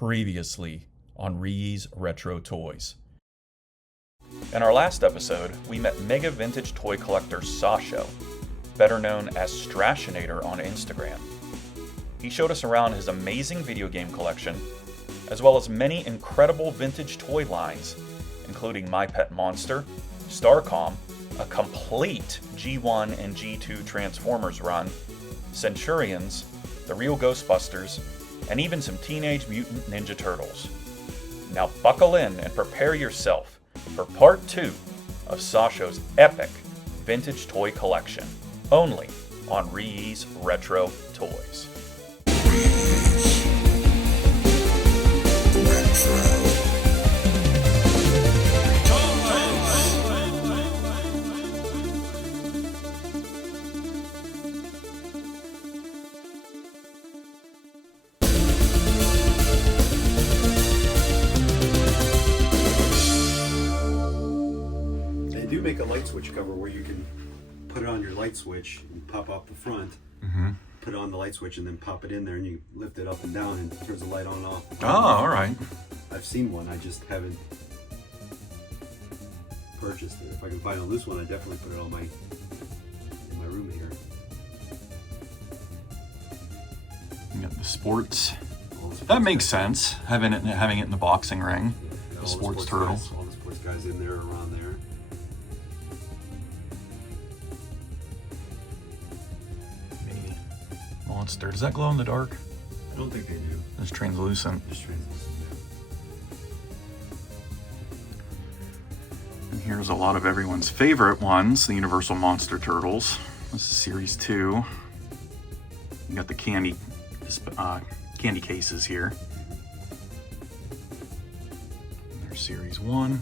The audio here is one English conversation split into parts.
Previously on Ree's Retro Toys. In our last episode, we met mega vintage toy collector Sasho, better known as Strashinator on Instagram. He showed us around his amazing video game collection, as well as many incredible vintage toy lines, including My Pet Monster, Starcom, a complete G1 and G2 Transformers run, Centurions, the real Ghostbusters, and even some Teenage Mutant Ninja Turtles. Now buckle in and prepare yourself for part 2 of Sasho's epic vintage toy collection, only on Ree's Retro Toys. Make a light switch cover where you can put it on your light switch and pop off the front, put it on the light switch and then pop it in there and you lift it up and down and it turns the light on and off. Oh, all right. I've seen one, I just haven't purchased it. If I can find a loose one, I definitely put it on in my room here. You got the sports. That makes sense, having it in the boxing ring. Yeah, the sports turtle. Guys, all the sports guys in there, around there. Monster. Does that glow in the dark? I don't think they do. It's translucent. Just translucent, yeah. And here's a lot of everyone's favorite ones, the Universal Monster Turtles. This is Series 2. You got the candy cases here. And there's Series 1.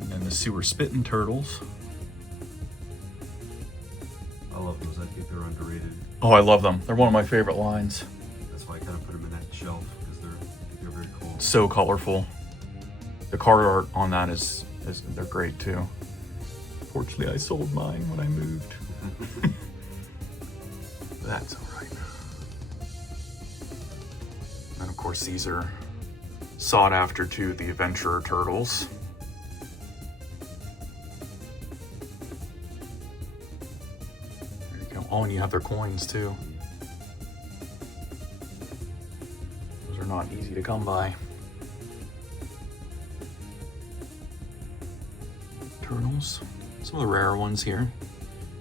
And then the Sewer Spittin' Turtles. I love those. I think they're underrated. Oh, I love them. They're one of my favorite lines. That's why I kind of put them in that shelf because they're very cool. So colorful. The card art on that is they're great too. Fortunately, I sold mine when I moved. That's all right. And of course, these are sought after too, the Adventurer Turtles. Oh, and you have their coins too. Those are not easy to come by. Turtles. Some of the rare ones here.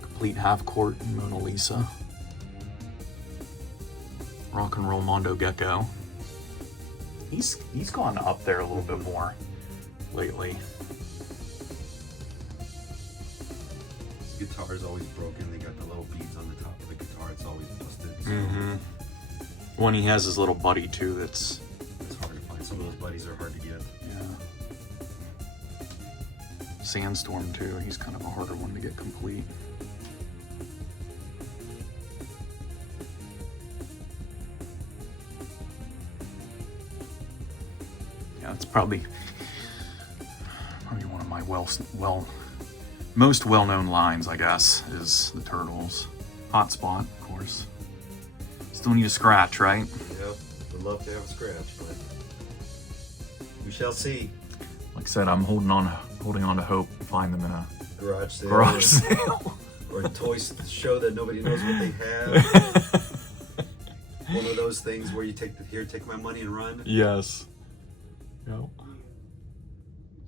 Complete Half Court and Mona Lisa. Rock and Roll Mondo Gecko. He's gone up there a little bit more lately. Guitar is always broken. They got the little beads on the top of the guitar. It's always busted. So When he has his little buddy too, it's hard to find. Some of those buddies are hard to get. Yeah. Sandstorm too. He's kind of a harder one to get complete. Yeah, it's probably one of my most well-known lines, I guess, is the Turtles. Hotspot, of course. Still need a scratch, right? Yep, would love to have a scratch, but we shall see. Like I said, I'm holding on to hope to find them in a garage sale. Or a toy show that nobody knows what they have. One of those things where you take my money and run. Yes. Yep.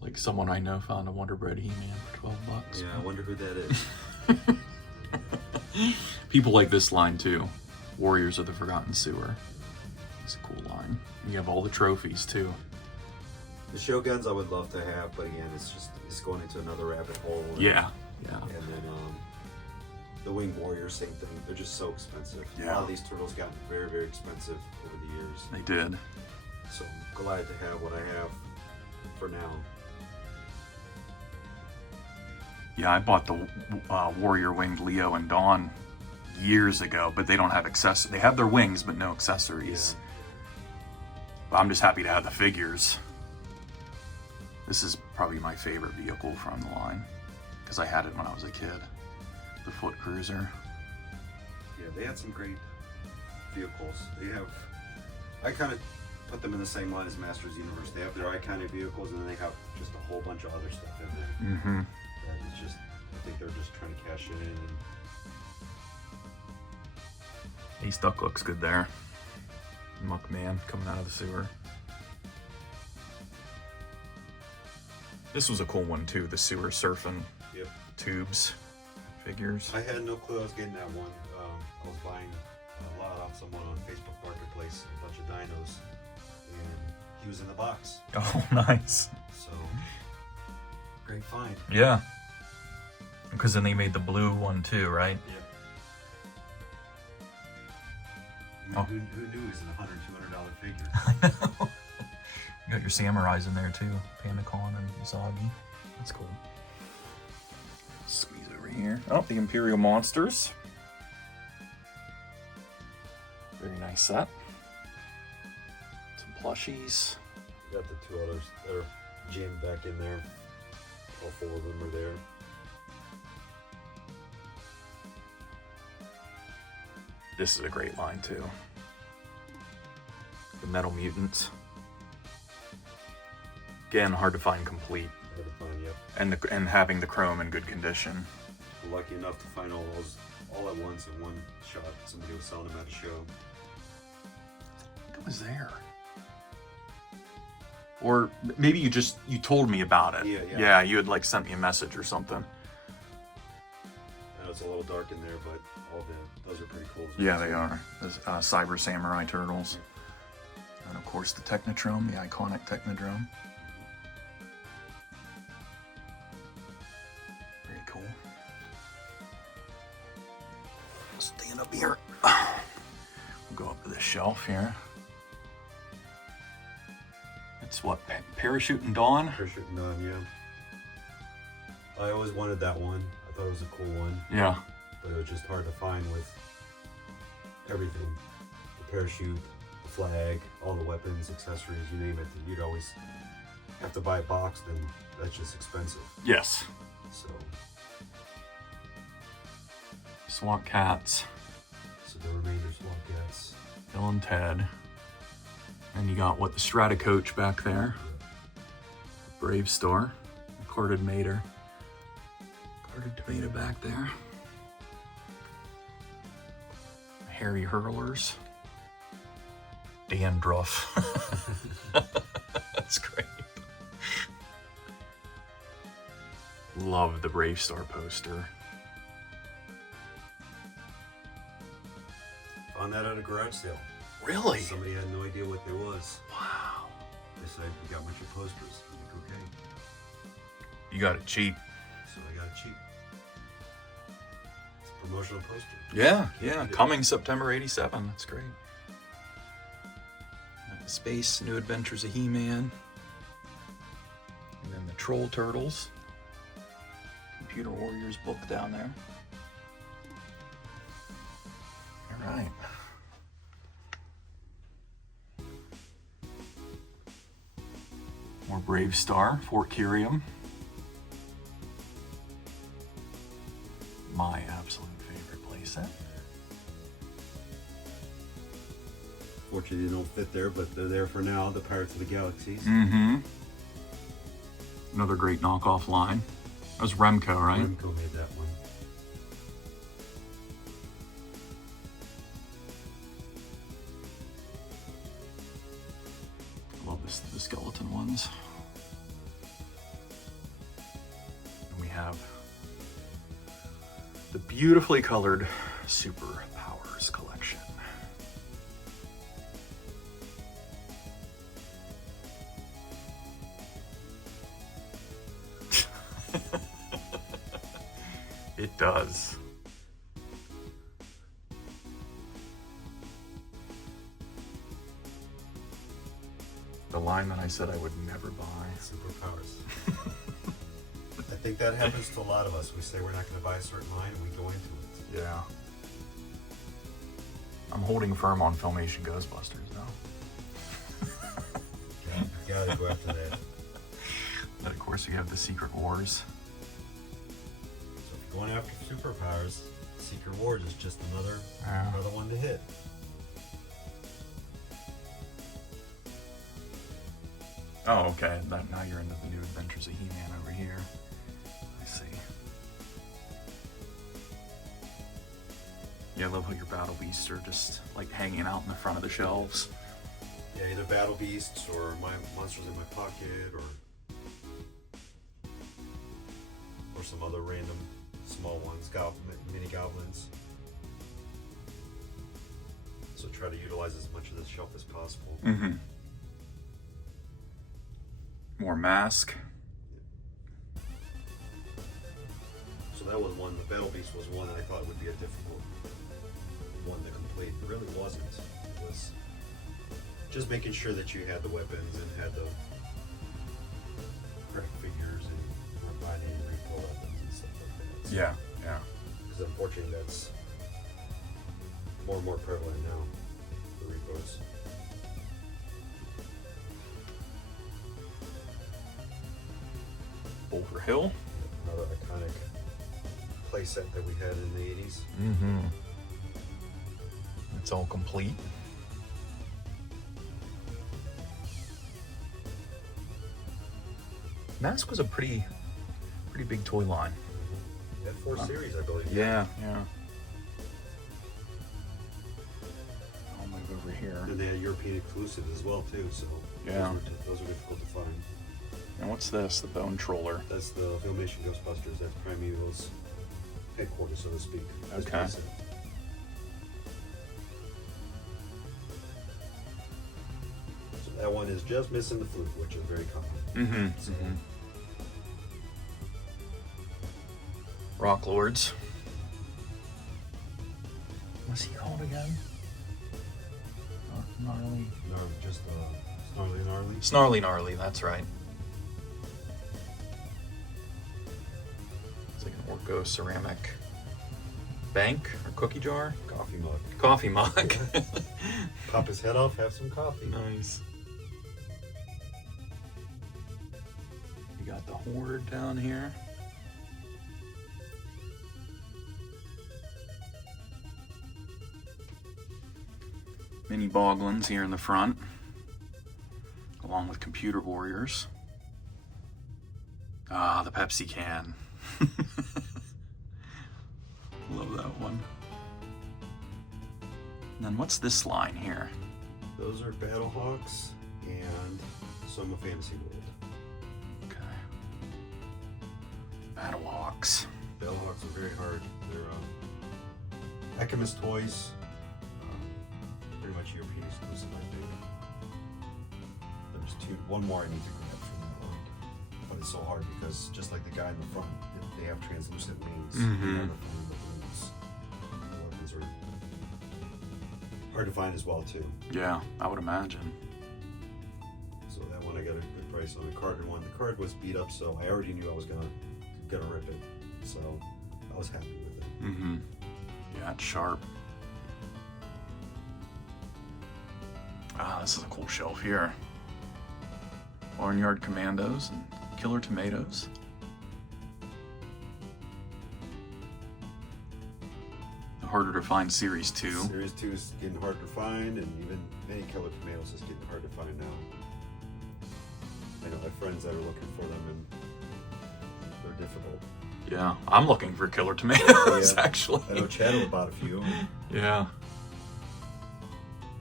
Like someone I know found a Wonder Bread He-Man for $12. Yeah, I wonder who that is. People like this line too. Warriors of the Forgotten Sewer. It's a cool line. You have all the trophies too. The Shoguns I would love to have, but again, it's going into another rabbit hole. Yeah. And then the Winged Warriors, same thing. They're just so expensive. Yeah. A lot of these turtles got very, very expensive over the years. They did. So I'm glad to have what I have for now. Yeah, I bought the Warrior Winged Leo and Dawn years ago, but they don't have They have their wings, but no accessories. Yeah. I'm just happy to have the figures. This is probably my favorite vehicle from the line because I had it when I was a kid. The Foot Cruiser. Yeah, they had some great vehicles. They have, I kind of put them in the same line as Masters Universe. They have their iconic vehicles, and then they have just a whole bunch of other stuff in there. Mm-hmm. That is just, I think they're just trying to cash it in. And Ace Duck looks good there. Muckman coming out of the sewer. This was a cool one too, the sewer surfing tubes figures. I had no clue I was getting that one. I was buying a lot off someone on Facebook Marketplace, a bunch of dinos, and he was in the box. Oh, nice. So, great find. Yeah. Because then they made the blue one too, right? Yeah. Oh. Who knew he was a $100, $200 figure? I know. You got your samurais in there too, Pandacon and Usagi. That's cool. Squeeze over here. Oh, the Imperial Monsters. Very nice set. Some plushies. Got the two others that are jammed back in there. All four of them are there. This is a great line too. The Metal Mutants. Again, hard to find complete. Hard to find, yep. And having the chrome in good condition. We're lucky enough to find all those all at once in one shot. Somebody was selling them at a show. I think it was there. Or maybe you told me about it. Yeah, you had like sent me a message or something. I know it's a little dark in there, but those are pretty cool. Yeah, they are. The Cyber Samurai Turtles. And of course the Technodrome, the iconic Technodrome. Very cool. Stand up here. We'll go up to this shelf here. It's what, Parachute and Dawn? Parachute and Dawn, yeah. I always wanted that one. I thought it was a cool one. Yeah. But it was just hard to find with everything. The parachute, the flag, all the weapons, accessories, you name it. You'd always have to buy a box, and that's just expensive. Yes. So. SWAT Cats. So the remainder SWAT Cats. Bill and Ted. And you got what, the Strata Coach back there. Brave Star. Carded Mater. Carded Tomato back there. Harry Hurlers. Dandruff. That's great. Love the Brave Star poster. Found that at a garage sale. Really? Somebody had no idea what there was. Wow. They said, "We got a bunch of posters." I'm like, okay. You got it cheap. So I got it cheap. It's a promotional poster. Yeah. Coming September '87. That's great. Space, New Adventures of He-Man. And then the Troll Turtles. Computer Warriors book down there. All right. More Brave Star, Fort Curium. My absolute favorite playset. Fortunately, they don't fit there, but they're there for now. The Pirates of the Galaxies. Mm-hmm. Another great knockoff line. That was Remco, right? Remco made that one. I love the skeleton ones. And we have the beautifully colored Superpowers collection. It does. The line that I said I would never buy. Superpowers. I think that happens to a lot of us. We say we're not going to buy a certain line, and we go into it. Yeah. I'm holding firm on Filmation Ghostbusters now. Gotta go after that. But of course we have the Secret Wars. So if you're going after Superpowers, Secret Wars is just another one to hit. Oh, okay. Now you're into the New Adventures of He-Man over here. I see. Yeah, I love how your Battle Beasts are just like hanging out in the front of the shelves. Yeah, either Battle Beasts or my Monsters in My Pocket or some other random small ones, mini goblins. So try to utilize as much of this shelf as possible. Mm-hmm. More Mask. So that was one, the Battle Beast was one that I thought would be a difficult one to complete. It really wasn't. It was just making sure that you had the weapons and had the correct figures and weren't buying any repo weapons and stuff like that. So, Yeah, yeah. because unfortunately that's more and more prevalent now, the repos. Boulder Hill. Another iconic playset that we had in the 80s. Mm-hmm. It's all complete. Mask was a pretty big toy line. We had 4 series, I believe. Yeah. I'll move over here. And they had European exclusives as well too, so Yeah. those are difficult to find. And what's this? The Bone Troller. That's the Filmation Ghostbusters. That's Primeval's headquarters, so to speak. That's Okay. decent. So that one is just missing the flute, which is very common. Mm-hmm. So, Rock Lords. What's he called again? Gnarly. no, just Snarly and Gnarly. Snarly Gnarly, that's right. It's like an Orco ceramic bank or cookie jar. Coffee mug. Coffee mug. Pop his head off, have some coffee. Nice. You got the Horde down here. Mini Boglins here in the front, along with Computer Warriors. Ah, the Pepsi can. Love that one. And then what's this line here? Those are Battlehawks and some of Fantasy World. Okay. Battlehawks. Battlehawks are very hard. They're Echimus toys. Pretty much European exclusive, I think. There's one more I need to grab from that one. But it's so hard because just like the guy in the front, they have translucent wings. Mhm. The weapons are hard to find as well too. Yeah, I would imagine. So that one I got a good price on. The card one. The card was beat up, so I already knew I was gonna rip it. So I was happy with it. Mm-hmm. Yeah, it's sharp. Ah, this is a cool shelf here. Barnyard Commandos and Killer Tomatoes. The harder to find Series 2. Series 2 is getting hard to find, and even many Killer Tomatoes is getting hard to find now. I know I have friends that are looking for them, and they're difficult. Yeah, I'm looking for Killer Tomatoes, Yeah. actually. I know Chad bought a few, Yeah.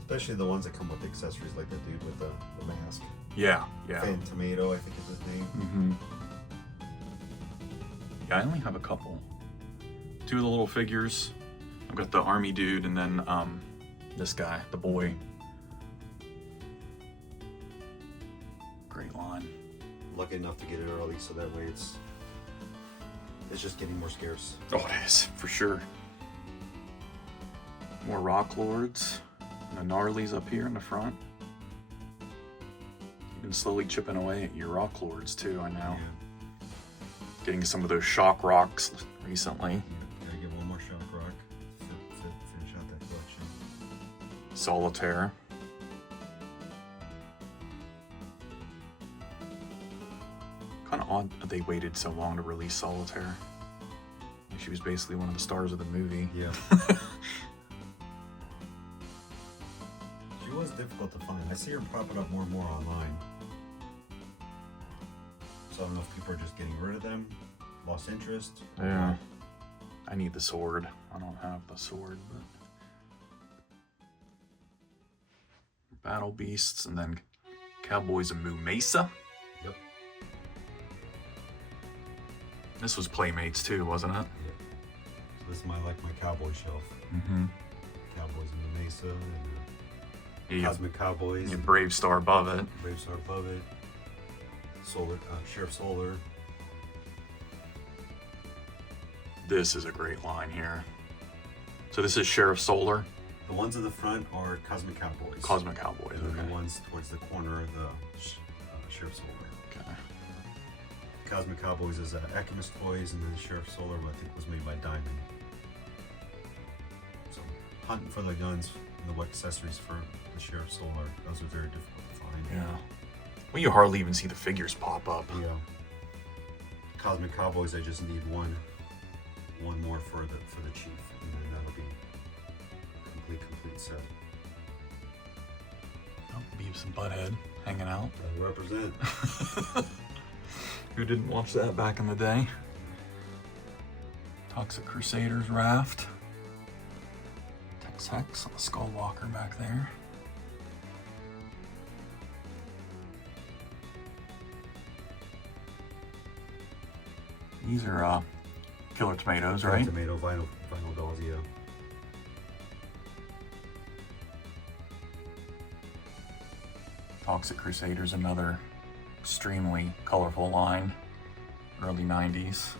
especially the ones that come with accessories, like the dude with the mask. Yeah, yeah. Fan Tomato, I think is his name. Mm-hmm. Yeah, I only have a couple. 2 of the little figures. I've got the army dude and then this guy, the boy. Great line. Lucky enough to get it early, so that way it's just getting more scarce. Oh, it is, for sure. More Rock Lords. And the Gnarlies up here in the front. You've been slowly chipping away at your Rock Lords too, I know. Yeah. Getting some of those Shock Rocks recently. Yeah, gotta get one more Shock Rock. Finish out that collection. Solitaire. Kind of odd that they waited so long to release Solitaire. She was basically one of the stars of the movie. Yeah. She was difficult to find. I see her popping up more and more online. So I don't know if people are just getting rid of them, lost interest. Yeah. I need the sword. I don't have the sword, but Battle Beasts, and then Cowboys of Moo Mesa. Yep. This was Playmates too, wasn't it? Yep. So this is my cowboy shelf. Mm-hmm. Cowboys of Moo Mesa and Yeah, Cosmic Cowboys. your Brave Star above it. Brave Star above it. Solar, Sheriff Solar. This is a great line here. So this is Sheriff Solar. The ones in the front are Cosmic Cowboys. Cosmic Cowboys, And then okay. the ones towards the corner are the Sheriff Solar. Okay. Cosmic Cowboys is Alchemist Toys, and then Sheriff Solar, I think, was made by Diamond. So, hunting for the guns and the accessories for the Sheriff Solar, those are very difficult to find. Yeah. Well, you hardly even see the figures pop up. Yeah. Cosmic Cowboys, I just need one more for the chief, and then that'll be complete set. Oh, Beavis and Butthead hanging out. I represent. Who didn't watch that back in the day? Toxic Crusaders raft. Tex Hex on the Skullwalker back there. These are Killer Tomatoes, right? Tomato vinyl dolls, yeah. Toxic Crusaders, another extremely colorful line. Early 90s.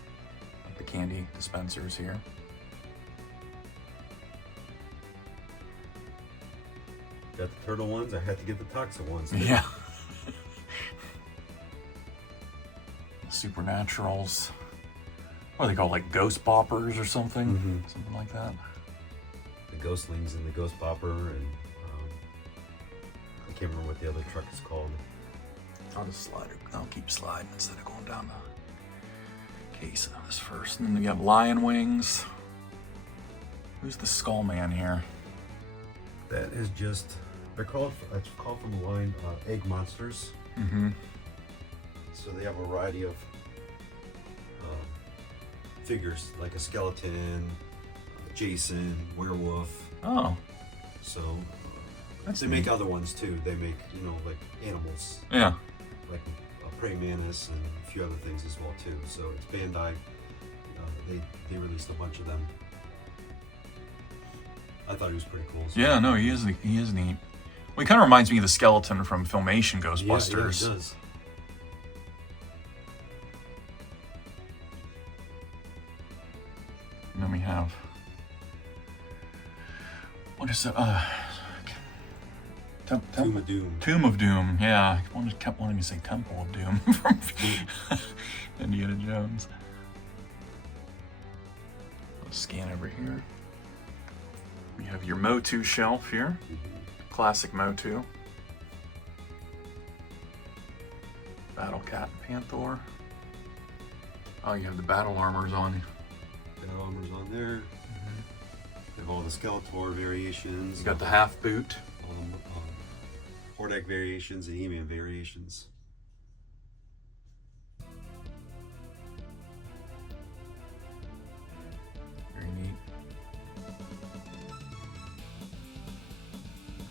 Like the candy dispensers here. Got the turtle ones, I had to get the toxic ones. Yeah. Supernaturals. What are they called? Like Ghost Boppers or something? Mm-hmm. Something like that. The Ghostlings and the Ghost Bopper, and I can't remember what the other truck is called. I'll just slide it. I'll keep sliding instead of going down the case of this first. And then we have Lion Wings. Who's the Skull Man here? That is just, it's called from the line Egg Monsters. Mm-hmm. So they have a variety of figures, like a skeleton, Jason, werewolf. Oh. So That's they neat. make other ones too. They make, like animals, Yeah. like a prey mantis and a few other things as well too. So it's Bandai. They released a bunch of them. I thought he was pretty cool. So Yeah, no, he is neat. Well, he kind of reminds me of the skeleton from Filmation Yeah, Ghostbusters. it does. And then we have, what is it? Tomb of Doom. Tomb of Doom. Yeah, I kept wanting to say Temple of Doom from Indiana Jones. Let's scan over here. We have your MotU shelf here. Classic MotU. Battle Cat and Panther. Oh, you have the battle armors on. Battle armor's on there. They have all the Skeletor variations. You got the half boot. All the Hordak variations and E-Man variations. Very neat.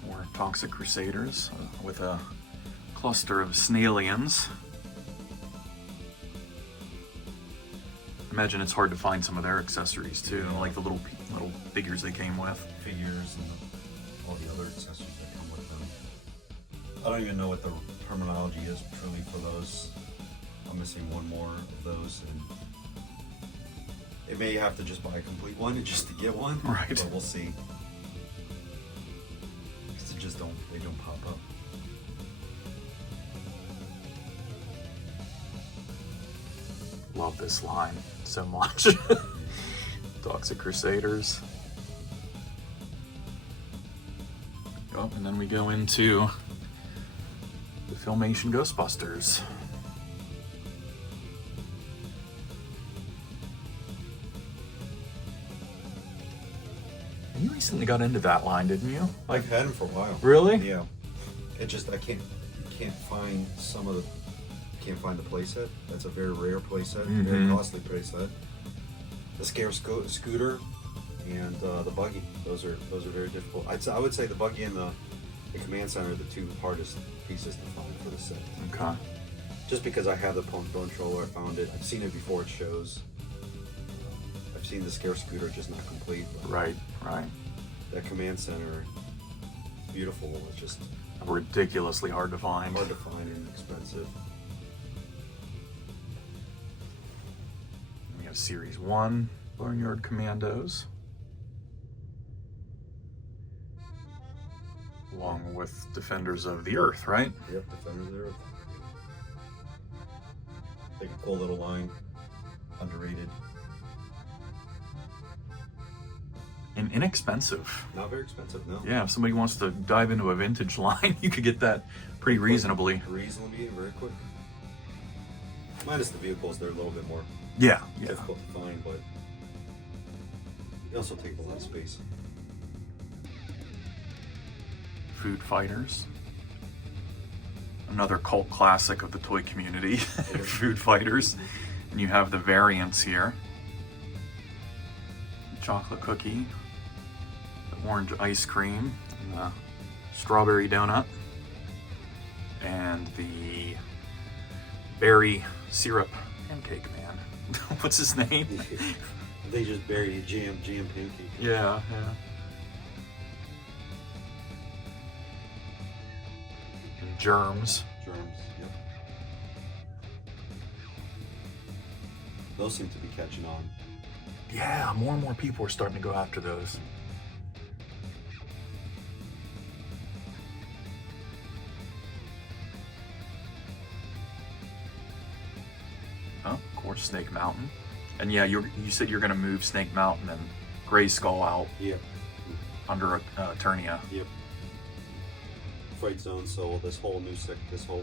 More Toxic Crusaders with a cluster of Snailians. Imagine it's hard to find some of their accessories too, like the little figures they came with. Figures and all the other accessories that come with them. I don't even know what the terminology is truly for those. I'm missing one more of those, and it may have to just buy a complete one just to get one. Right. But we'll see. Because they don't pop up. Love this line so much. Toxic Crusaders. Oh, and then we go into the Filmation Ghostbusters. You recently got into that line, didn't you? I've had them for a while. Really? Yeah. It just, you can't find some of the can't find the playset. That's a very rare playset, very costly playset. The Scare Scooter and the buggy. Those are very difficult. I would say the buggy and the command center are the two hardest pieces to find for the set. Okay. Just because I have the pump controller, I found it. I've seen it before at shows. I've seen the Scare Scooter, just not complete. Right. That command center, beautiful. It's just ridiculously hard to find. Hard to find and expensive. We have Series 1 Barnyard Commandos, along with Defenders of the Earth, right? Yep, Defenders of the Earth. Like a cool little line, underrated. And inexpensive. Not very expensive, no. Yeah, if somebody wants to dive into a vintage line, you could get that pretty reasonably. Reasonably, very quick. Minus the vehicles, they're a little bit more difficult to find, but they also take a lot of space. Food Fighters. Another cult classic of the toy community, Food Fighters. And you have the variants here. The chocolate cookie, the orange ice cream, and the strawberry donut, and the berry syrup pancake man. What's his name? They just bury jam pancake. Yeah. And germs. Yep. Those seem to be catching on. Yeah, more and more people are starting to go after those. Oh, of course, Snake Mountain. And yeah, you said you're going to move Snake Mountain and Gray Skull out. Yep. Under Eternia. Yep. Fright zone. So this whole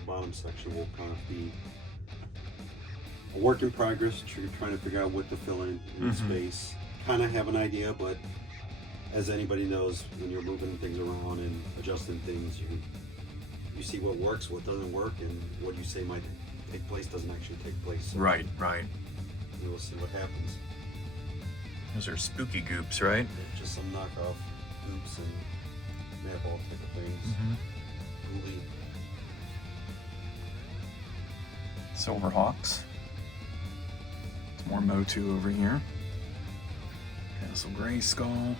bottom section will kind of be a work in progress. You're trying to figure out what to fill in space. Kind of have an idea, but as anybody knows, when you're moving things around and adjusting things, you see what works, what doesn't work, and what you say might take place doesn't actually take place. So Right. We'll see what happens. Those are spooky goops, right? Just some knockoff goops and Madball type of things. Gooey. Silverhawks. It's more MotU over here. Castle Gray Skull.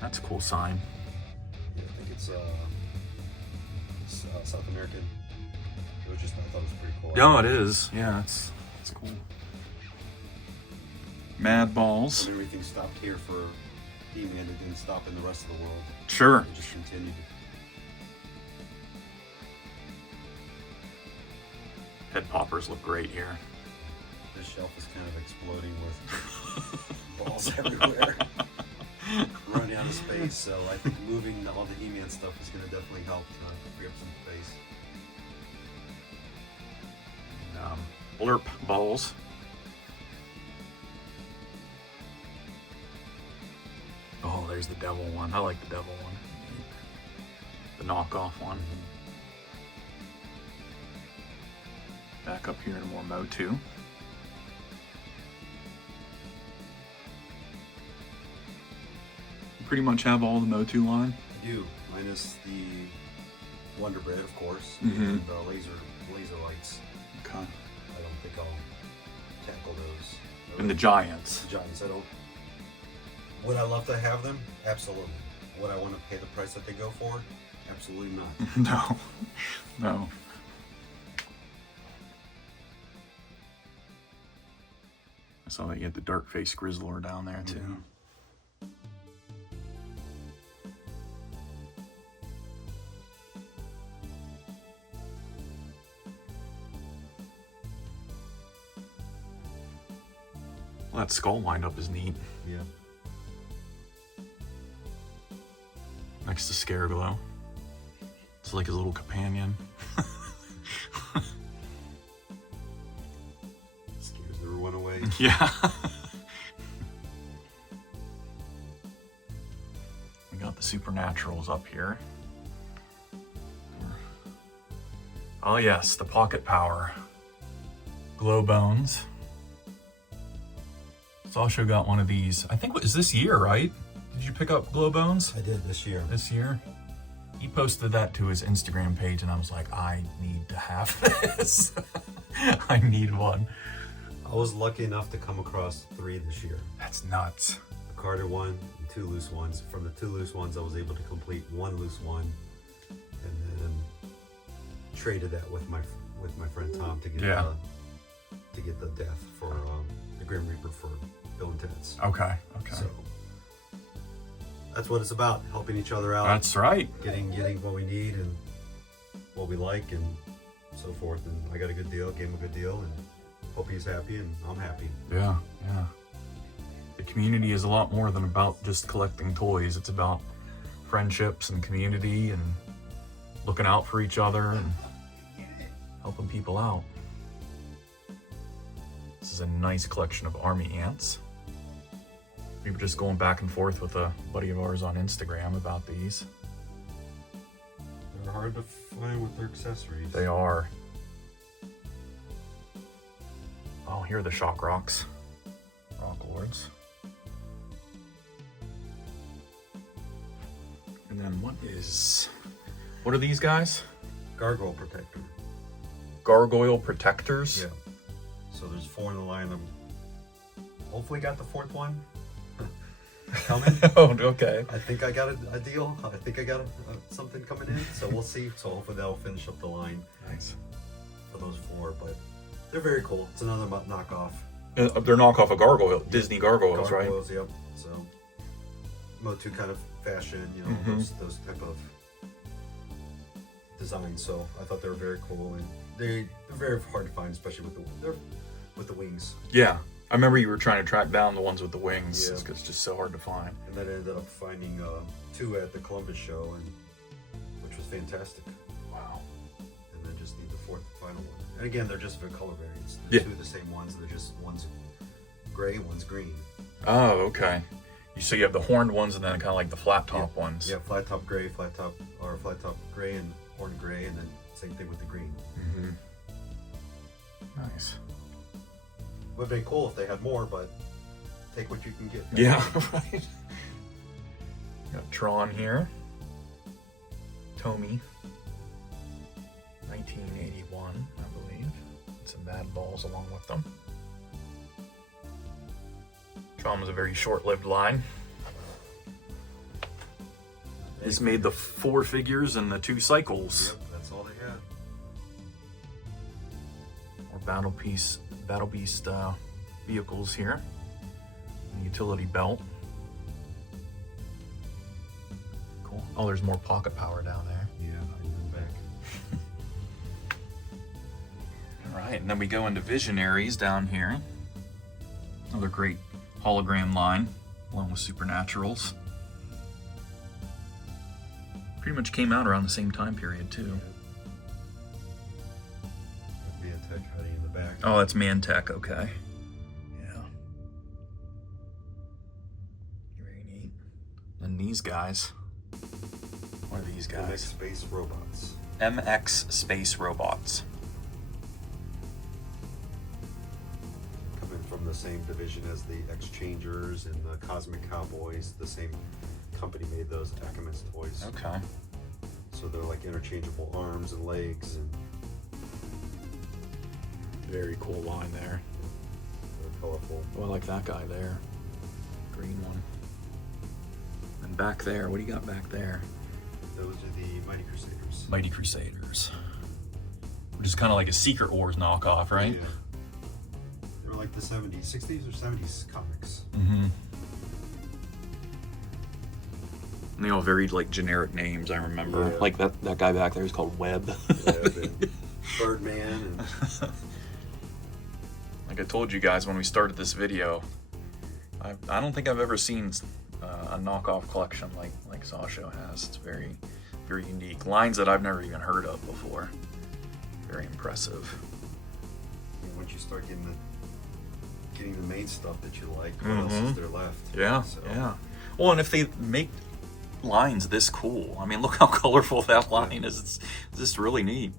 That's a cool sign. Yeah, I think it's South American. It was just, I thought it was pretty cool. No, it is. Yeah, it's cool. Madballs. And everything stopped here for He-Man. It didn't stop in the rest of the world. Sure. It just continued. Head poppers look great here. This shelf is kind of exploding with balls everywhere. Running out of space, so I think moving all the He-Man stuff is going to definitely help free up some space. Blurp balls. Oh, there's the devil one. I like the devil one. The knockoff one. Back up here to more MotU. You pretty much have all the MotU line. I do, minus the Wonder Bread, of course, Mm-hmm. and the laser lights. Okay. I don't think I'll tackle those. And the giants. Giants, I don't. Would I love to have them? Absolutely. Would I want to pay the price that they go for? Absolutely not. No. I saw that you had the dark face Grizzlor down there too. Mm-hmm. Well, that skull wind-up is neat. Yeah. Next to Scareglow. It's like his little companion. Scares everyone away. Yeah. We got the Supernaturals up here. Oh yes, the Pocket Power. Glow Bones. Sasho got one of these. I think, is this year, right? Did you pick up Glow Bones? I did this year. This year? He posted that to his Instagram page and I was like, I need to have this. I need one. I was lucky enough to come across 3 this year. That's nuts. A carded one and 2 loose ones. From the 2 loose ones, I was able to complete 1 loose one, and then traded that with my friend Tom to get the death for the Grim Reaper for Bill and Ted's. Okay. So that's what it's about, helping each other out. That's right. Getting what we need and what we like and so forth. And I got a good deal, gave him a good deal, and hope he's happy and I'm happy. Yeah. The community is a lot more than about just collecting toys. It's about friendships and community and looking out for each other and helping people out. This is a nice collection of army ants. We were just going back and forth with a buddy of ours on Instagram about these. They're hard to find with their accessories. They are. Oh, here are the Shock Rocks. Rock Lords. And then what are these guys? Gargoyle Protector. Gargoyle Protectors? Yeah. So there's 4 in the line. Hopefully got the 4th one coming. Oh, okay. I think I got a deal. I think I got something coming in. So we'll see. So hopefully that'll finish up the line. Nice. For those 4, but they're very cool. It's another knockoff. They're knockoff of Gargoyle, Disney Gargoyles, right? Gargoyles, yep. So MotU kind of fashion, those type of designs. So I thought they were very cool, and they're very hard to find, especially with the wings. Yeah, I remember you were trying to track down the ones with the wings. Yeah. It's just so hard to find. And then I ended up finding 2 at the Columbus show, which was fantastic. Wow. And then just need the 4th final one. And again, they're just for color variants. Yeah. 2 of the same ones. They're just one's gray, one's green. Oh, okay. So you have the horned ones and then kind of like the flat top ones. Yeah, flat top gray, flat top gray, and horned gray, and then same thing with the green. Mm-hmm. Nice. Would have been cool if they had more, but take what you can get. Yeah, right. Got Tron here. Tomy. 1981, I believe. And some Madballs along with them. Tron was a very short-lived line. This made the 4 figures and the 2 cycles. Yep, that's all they had. More Battle Beast vehicles here. And utility belt. Cool. Oh, there's more Pocket Power down there. Yeah, I went back. All right, and then we go into Visionaries down here. Another great hologram line, along with Supernaturals. Pretty much came out around the same time period, too. Mantech hiding in the back. Oh, that's Mantech, okay. Yeah. Very neat. And these guys. What are these MX guys? Space Robots. MX Space Robots. Coming from the same division as the Exchangers and the Cosmic Cowboys. The same company made those Ackerman's toys. Okay. So they're like interchangeable arms and legs, and Very cool line there. they're colorful. Oh, I like that guy there. Green one. And back there, what do you got back there? Those are the Mighty Crusaders. Mighty Crusaders. Which is kind of like a Secret Wars knockoff, right? Yeah. They were like the 70s, 60s or 70s comics. Mm-hmm. And they all very like generic names, I remember. Yeah. Like that guy back there is called Webb. And Birdman and Like I told you guys when we started this video, I don't think I've ever seen a knockoff collection like Sasho has. It's very, very unique. Lines that I've never even heard of before. Very impressive. once you start getting the main stuff that you like, what else is there left? Yeah, So, yeah. Well, and if they make line's this cool. I mean, look how colorful that line is. It's just really neat.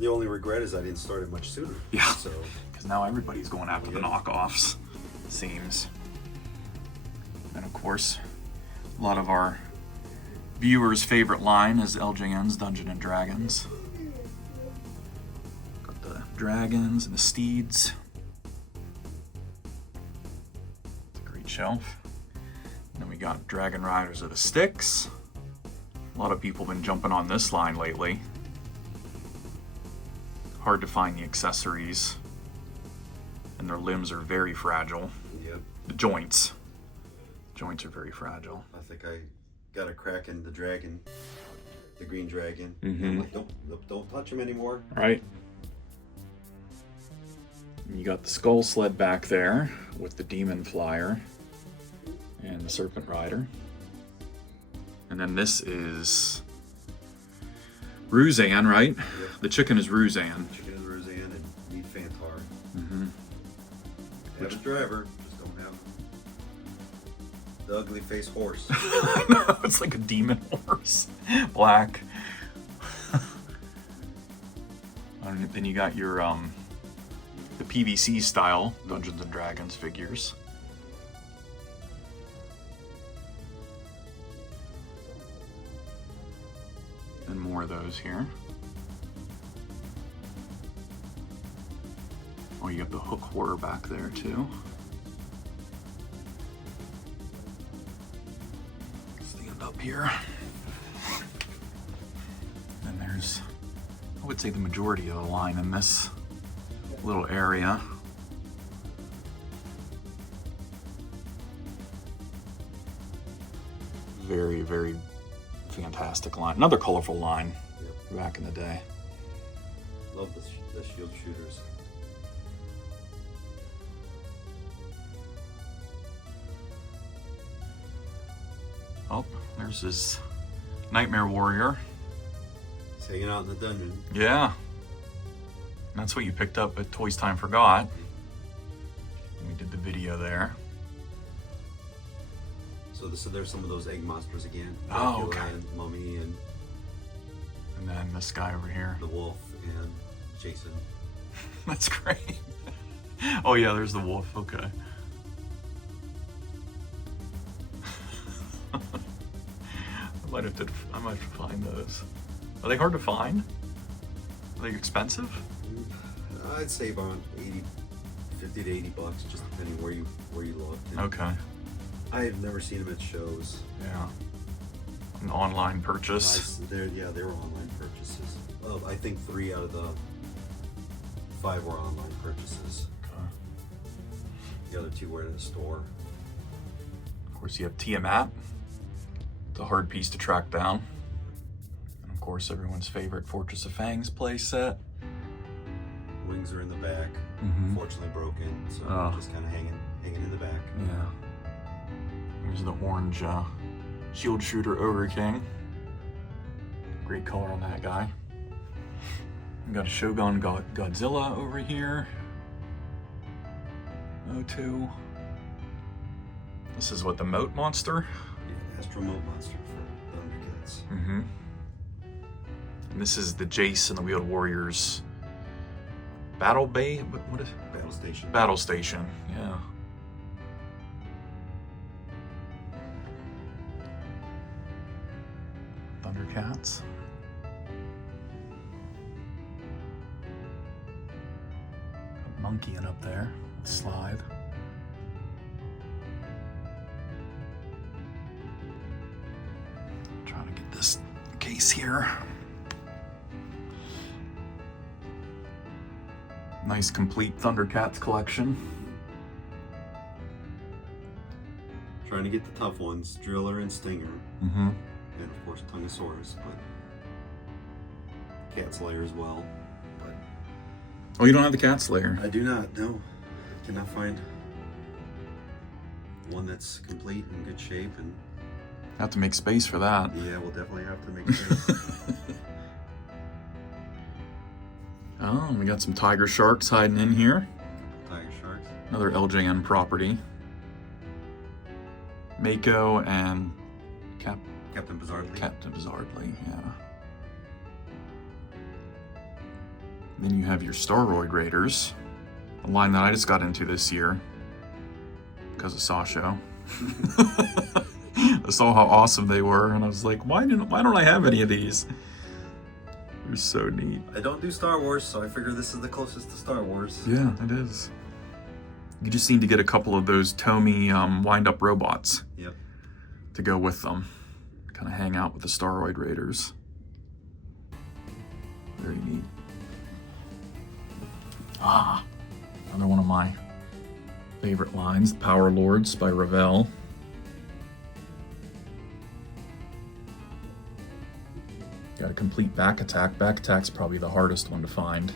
The only regret is I didn't start it much sooner. Yeah. So Because now everybody's going after the knockoffs, it seems. And of course, a lot of our viewers' favorite line is LJN's Dungeons and Dragons. Got the dragons and the steeds. It's a great shelf. And then we got Dragon Riders of the Styx. A lot of people have been jumping on this line lately. Hard to find the accessories. And their limbs are very fragile. Yep. The joints are very fragile. I think I got a crack in the dragon, the green dragon. Mm-hmm. And I'm like, don't touch him anymore. Right. And you got the skull sled back there with the demon flyer and the serpent rider. And then this is Ruzan, right? Yep. The chicken is Ruzan. Chicken is Roseanne and meat Fantar. Mm-hmm. Have a driver, just don't have the ugly face horse. I know, it's like a demon horse. Black. And then you got your the PVC style Dungeons and Dragons figures. And more of those here. Oh, you got the Hook Horror back there too. Stand up here. And there's, I would say, the majority of the line in this little area. Very, very fantastic line. Another colorful line. Yep. Back in the day. Love the shield shooters. Oh, there's his Nightmare Warrior. He's hanging out in the dungeon. Yeah. That's what you picked up at Toys Time Forgot. We did the video there. So there's some of those egg monsters again. Oh, Dracula okay. And Mummy and And then this guy over here. the wolf and Jason. That's great. Oh yeah, there's the wolf. Okay. I might have to find those. Are they hard to find? Are they expensive? I'd save on 50 to 80 bucks, just depending where you look. And Okay. I've never seen them at shows. Yeah. An online purchase. They were online purchases. I think 3 out of the 5 were online purchases. Okay. The other 2 were in the store. Of course, you have Tiamat. It's a hard piece to track down. And of course, everyone's favorite Fortress of Fangs playset. Wings are in the back, Mhm. unfortunately broken, so Oh. just kind of hanging in the back. Yeah. There's the orange shield shooter Ogre King. Great color on that guy. We got a Shogun Godzilla over here. MotU. This is what, the Moat Monster? Yeah, Astro Moat Monster for Thundercats. Mm-hmm. And this is the Jace and the Wheeled Warriors Battle Bay? What is it? Battle Station. Battle Station, yeah. Thundercats. Got monkeying up there. Slide. Trying to get this case here. Nice complete Thundercats collection. Trying to get the tough ones, Driller and Stinger, Mm-hmm. and of course Tongosaurus, but Cat Slayer as well. But Oh, you don't have the Cat Slayer. I do not, no. Cannot find one that's complete in good shape, and Have to make space for that. yeah, we'll definitely have to make space. Oh, we got some Tiger Sharks hiding in here. Tiger Sharks. Another LJN property. Mako and Captain Bizarrely. Captain Bizarrely, yeah. Then you have your Staroid Raiders, a line that I just got into this year because of Sasho. I saw how awesome they were, and I was like, why don't I have any of these? They're so neat. I don't do Star Wars, so I figure this is the closest to Star Wars. Yeah, it is. You just need to get a couple of those Tomy wind-up robots. Yep. To go with them. Kind of hang out with the Staroid Raiders. Very neat. Ah, another one of my favorite lines, Power Lords by Ravel. Got a complete back attack. Back attack's probably the hardest one to find.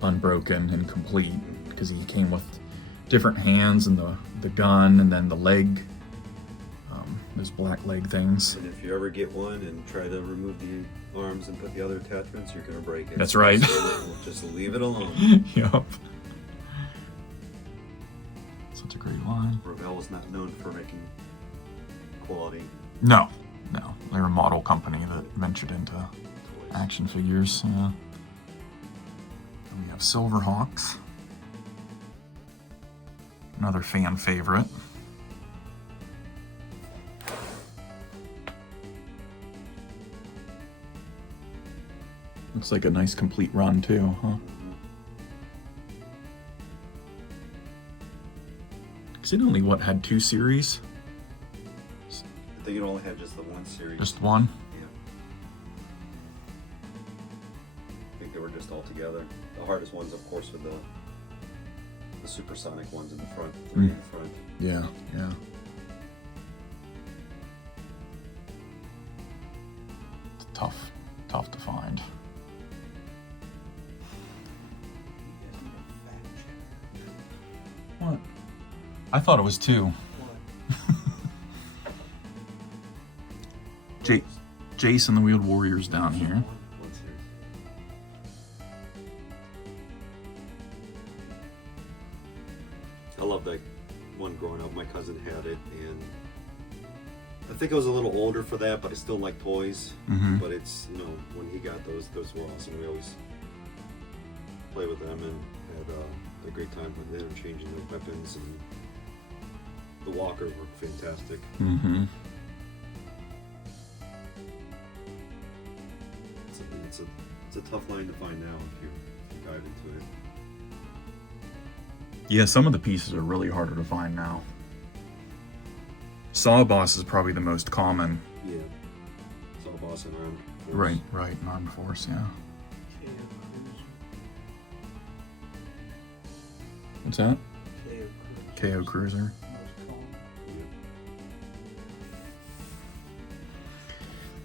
Unbroken and complete, because he came with different hands and the gun and then the leg, those black leg things. And if you ever get one and try to remove the arms and put the other attachments, you're gonna break it. That's right. So just leave it alone. Yup. Such a great line. Ravel was not known for making quality No. They're a model company that ventured into toys. action figures. Yeah. And we have Silverhawks. Another fan favorite. Looks like a nice complete run too, huh? Because it only, had 2 series? I think it only had just the one series. Just one? Yeah. I think they were just all together. The hardest ones, of course, were the supersonic ones in the front. 3 in the front. Yeah. It's tough to find. What? I thought it was 2. Jason the Wheeled Warrior's down here. One series. I love that one growing up. My cousin had it, and I think I was a little older for that, but I still like toys. Mm-hmm. But it's, when he got those were awesome. We always play with them and had a great time with them, changing the weapons, and the walkers were fantastic. Mm-hmm. It's a tough line to find now if you dive into it. Yeah, some of the pieces are really harder to find now. Saw Boss is probably the most common. Yeah. Saw Boss and Armed Force. Right, in Armed Force, yeah. What's that? KO Cruiser.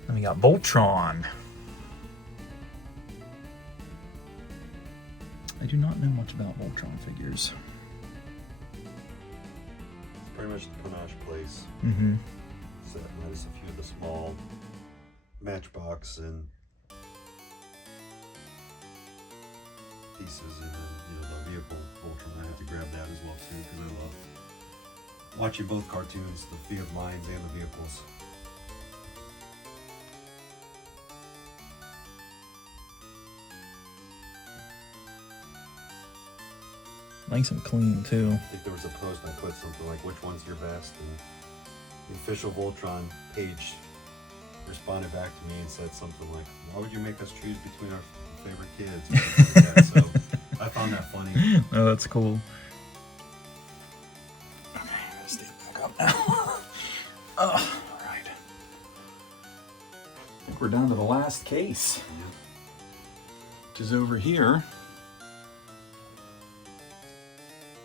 Then we got Voltron. I do not know much about Voltron figures. It's pretty much the Panache place. Mm-hmm. So minus a few of the small Matchbox and pieces, and then the vehicle Voltron. I have to grab that as well too, because I love watching both cartoons, the field lines and the vehicles. Nice and clean too. I think there was a post I put something like, which one's your best? And the official Voltron page responded back to me and said something like, why would you make us choose between our favorite kids? And things like that. So I found that funny. Oh, that's cool. Okay, I gotta stand back up now. Alright. I think we're down to the last case, which is over here.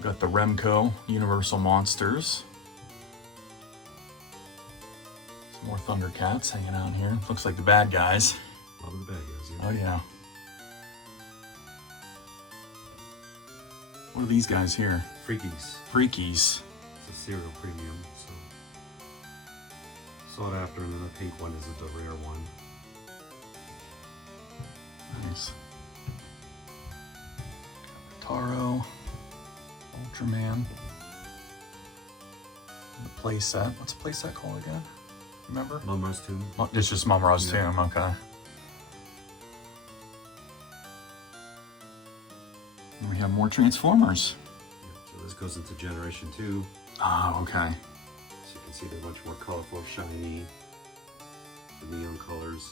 Got the Remco Universal Monsters. Some more Thundercats hanging out here. Looks like the bad guys. A lot of the bad guys, yeah. Oh yeah. What are these guys here? Freakies. Freakies. It's a cereal premium, so sought after, and then the pink one is the rare one. Nice. Taro. Ultraman. The playset. What's a playset called again? Remember? Mumra's Tomb. Oh, it's just Mumra's Tomb, okay. And we have more Transformers. So this goes into Generation 2. Oh, okay. So you can see they're much more colorful, shiny, the neon colors.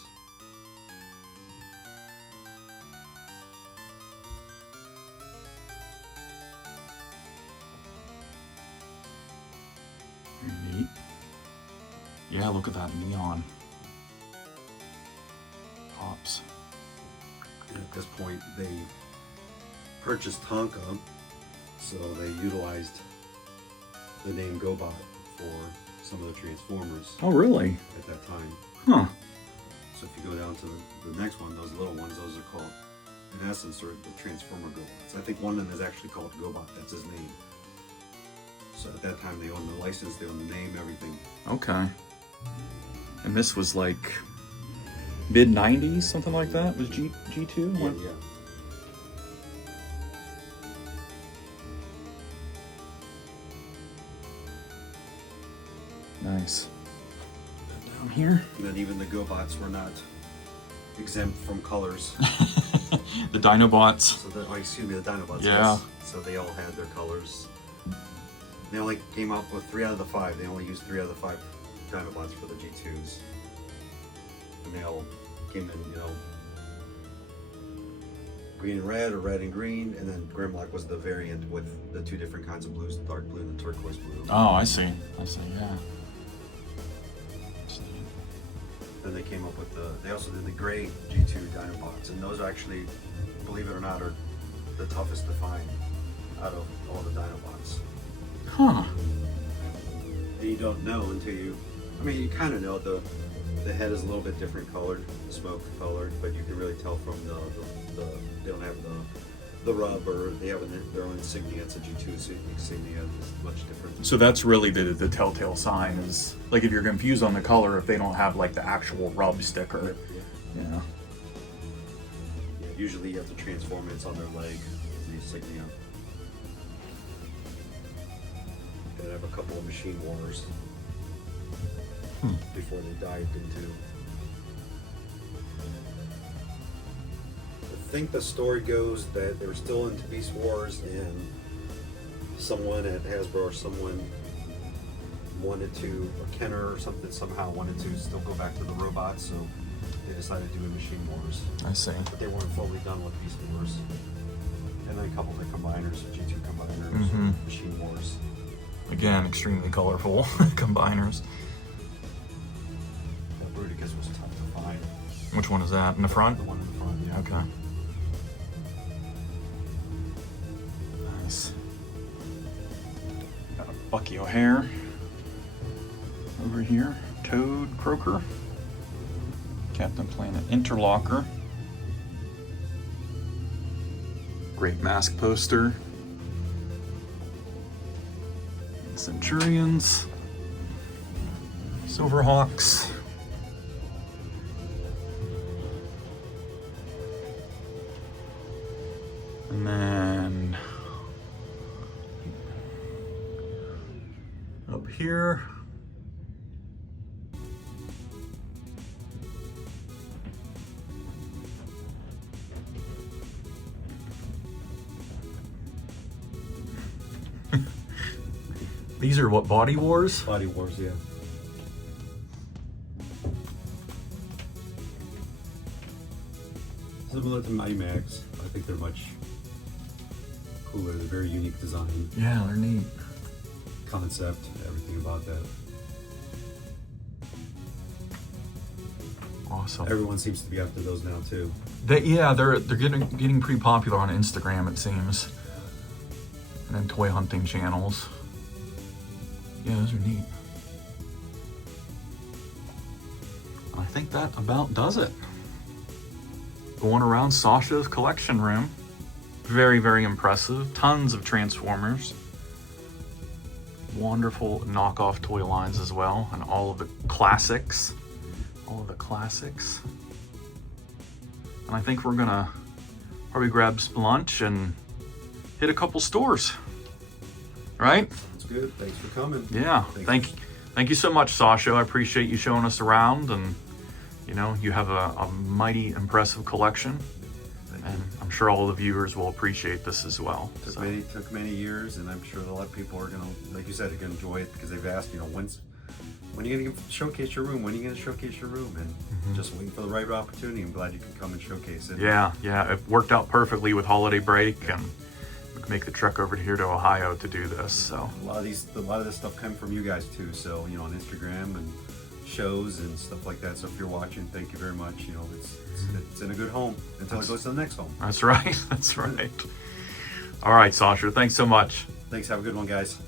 Neat. Yeah, look at that neon. Pops. And at this point, they purchased Tonka, so they utilized the name GoBot for some of the Transformers Oh, really? at that time. Huh. So if you go down to the next one, those little ones, those are called, in essence, sort of the Transformer GoBots. I think one of them is actually called GoBot, that's his name. So at that time, they owned the license, they owned the name, everything. Okay. And this was like mid-90s, something like that? Was G2? Yeah, What? yeah. Nice. Down here. And then even the GoBots were not exempt from colors. The Dinobots. So the, excuse me, the Dinobots. Yeah. Yes. So they all had their colors. They only came up with 3 out of the 5. They only used 3 out of the 5 Dinobots for the G2s. And they all came in, you know, green and red or red and green. And then Grimlock was the variant with the 2 different kinds of blues, the dark blue and the turquoise blue. Oh, I see. I see, yeah. Then they came up with they also did the gray G2 Dinobots. And those actually, believe it or not, are the toughest to find out of all the Dinobots. Huh. And you don't know until you, I mean, you kind of know the head is a little bit different colored, the smoke colored, but you can really tell from they don't have the rub, or they have their own insignia. It's a G2 insignia, is much different. So that's really the telltale sign is, like, if you're confused on the color, if they don't have like the actual rub sticker. Yeah. Yeah, usually you have to transform it, it's on their leg, the insignia. They have a couple of Machine Wars before they dived into. I think the story goes that they were still into Beast Wars, and someone at Hasbro or someone wanted to, or Kenner or something, somehow wanted to still go back to the robots, so they decided to do Machine Wars. I see. But they weren't fully done with Beast Wars. And then a couple of the combiners, G2 combiners, Machine Wars. Again, extremely colorful combiners. That Bruticus was tough to find. Which one is that? In the front? The one in the front, yeah. Okay. Nice. Got a Bucky O'Hare over here. Toad Croaker. Captain Planet Interlocker. Great mask poster. Centurions. Silverhawks. And then up here, these are what, Body Wars? Body Wars, yeah. Similar to Max, I think they're much cooler. They're very unique design, Yeah, they're neat. concept, everything about that. Awesome. Everyone seems to be after those now too. They're getting pretty popular on Instagram, it seems, and then toy hunting channels. Yeah, those are neat. I think that about does it. Going around Sasho's collection room. Very, very impressive. Tons of Transformers. Wonderful knockoff toy lines as well, and all of the classics. All of the classics. And I think we're gonna probably grab some lunch and hit a couple stores. Right? That's good. Thanks for coming. Yeah. Thanks. Thank Thank you so much, Sasho. I appreciate you showing us around, and you know, you have a mighty impressive collection, and I'm sure all the viewers will appreciate this as well. Took many years, and I'm sure a lot of people are gonna, like you said, are gonna enjoy it because they've asked, you know, when are you gonna showcase your room? When are you gonna showcase your room? And just waiting for the right opportunity. I'm glad you can come and showcase it. Yeah, it worked out perfectly with holiday break, and we can make the trek over here to Ohio to do this. So a lot of this stuff came from you guys too. So, you know, on Instagram and shows and stuff like that. So if you're watching, thank you very much. You know, it's in a good home until it goes to the next home. That's right. That's right. All right, Sasha. Thanks so much. Thanks. Have a good one, guys.